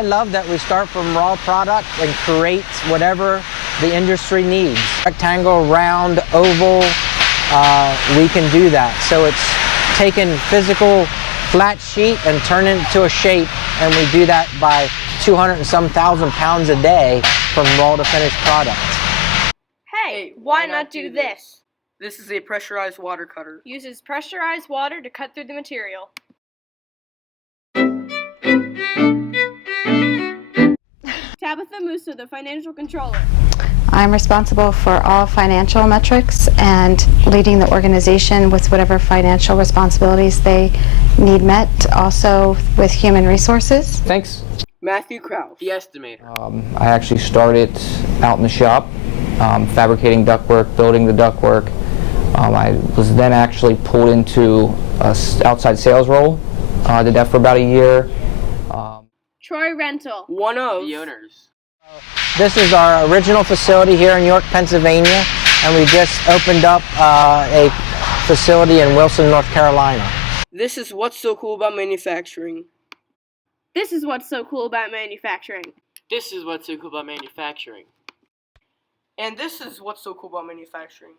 I love that we start from raw product and create whatever the industry needs. Rectangle, round, oval, we can do that. So it's taking physical flat sheet and turn it into a shape, and we do that by 200 and some thousand pounds a day from raw to finished product. Hey, why not do this? This is a pressurized water cutter. Uses pressurized water to cut through the material. Tabitha Musa, the financial controller. I'm responsible for all financial metrics and leading the organization with whatever financial responsibilities they need met, also with human resources. Thanks. Matthew Krause, the estimator. I actually started out in the shop, fabricating ductwork, building the ductwork. I was then actually pulled into an outside sales role. I did that for about a year. Troy Rental, One of the owners. This is our original facility here in York, Pennsylvania, and we just opened up a facility in Wilson, North Carolina. This is what's so cool about manufacturing. This is what's so cool about manufacturing. This is what's so cool about manufacturing. And this is what's so cool about manufacturing.